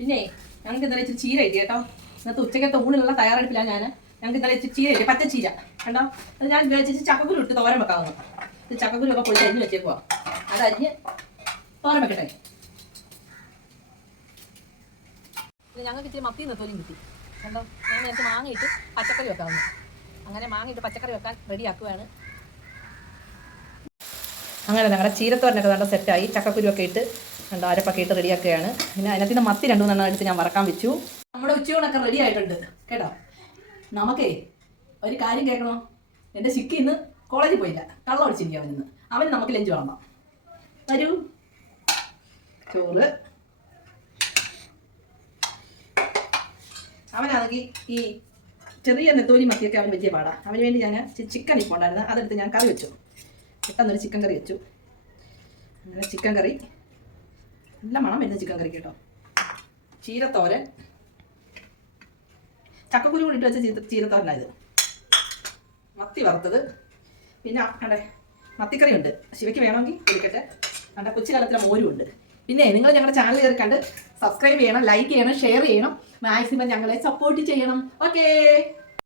പിന്നെ ഞങ്ങൾക്ക് ഇന്നലെ ഇച്ചിരി ചീര കിട്ടി കേട്ടോ. ഇന്നത്തെ ഉച്ചക്കത്തെ ഊണിലുള്ള തയ്യാറെടുപ്പില്ല ഞാൻ. ഞങ്ങൾക്ക് ഇന്നലെ ഇച്ചിരി ചീര കിട്ടി, പച്ച ചീര കണ്ടോ. അത് ഞാൻ വിചാരിച്ച് ചക്കക്കുരു ഇട്ട് തോരൻ വെക്കാവുന്നു. ഇത് ചക്കക്കുരു ഒക്കെ പൊളിച്ച് അരിഞ്ഞ് വെച്ചേക്കുവാ. അത് അരിഞ്ഞ് തോരൻ വെക്കട്ടെ. ഞങ്ങൾക്ക് ഇച്ചിരി മത്തി നെത്തോലിയും കിട്ടി കണ്ടോ. ഞാൻ നേരത്തെ മാങ്ങയിട്ട് പച്ചക്കറി വെക്കാവുന്നു. അങ്ങനെ മാങ്ങയിട്ട് പച്ചക്കറി വെക്കാൻ റെഡിയാക്കുകയാണ്. അങ്ങനെ ഞങ്ങളുടെ ചീരത്തോരനൊക്കെ നല്ല സെറ്റായി. ചക്കക്കുരുവൊക്കെ ഇട്ട് കണ്ടോ അരപ്പൊക്കെ ഇട്ട് റെഡിയാക്കുകയാണ്. പിന്നെ അതിനകത്ത് മത്തി 2-3 എടുത്ത് ഞാൻ വറക്കാൻ വെച്ചു. നമ്മുടെ ഉച്ചയൂണൊക്കെ റെഡി ആയിട്ടുണ്ട് കേട്ടോ. നമുക്കേ ഒരു കാര്യം കേൾക്കണോ. എൻ്റെ സിക്കി ഇന്ന് കോളേജിൽ പോയില്ല, കള്ളം ഒടിച്ചിരിക്കും അവനിന്ന്. അവന് നമുക്ക് ലഞ്ച് വേണം. വരൂ. ചോറ്. അവനാണെങ്കിൽ ഈ ചെറിയ നെത്തോലി മത്തിയൊക്കെ അവന് വലിയ പാടാ. അവന് വേണ്ടി ഞാൻ ചിക്കൻ ഇപ്പോൾ ഉണ്ടായിരുന്നു, അതെടുത്ത് ഞാൻ കറി വെച്ചു. പെട്ടെന്നൊരു ചിക്കൻ കറി വെച്ചു. അങ്ങനെ ചിക്കൻ കറി നല്ല മണം വരുന്ന ചിക്കൻ കറി കേട്ടോ. ചീരത്തോരൻ, ചക്കക്കുരു കൂടി ഇട്ട് വെച്ച ചീരത്തോരനായത്. മത്തി വറുത്തത്. പിന്നെ അവിടെ മത്തിക്കറി ഉണ്ട്, ശിവയ്ക്ക് വേണമെങ്കിൽ കുടിക്കട്ടെ. അവിടെ കൊച്ചു കാലത്തിലെ മോരും ഉണ്ട്. പിന്നെ നിങ്ങൾ ഞങ്ങളുടെ ചാനൽ കയറി കണ്ട് സബ്സ്ക്രൈബ് ചെയ്യണം, ലൈക്ക് ചെയ്യണം, ഷെയർ ചെയ്യണം, മാക്സിമം ഞങ്ങളെ സപ്പോർട്ട് ചെയ്യണം. ഓക്കേ.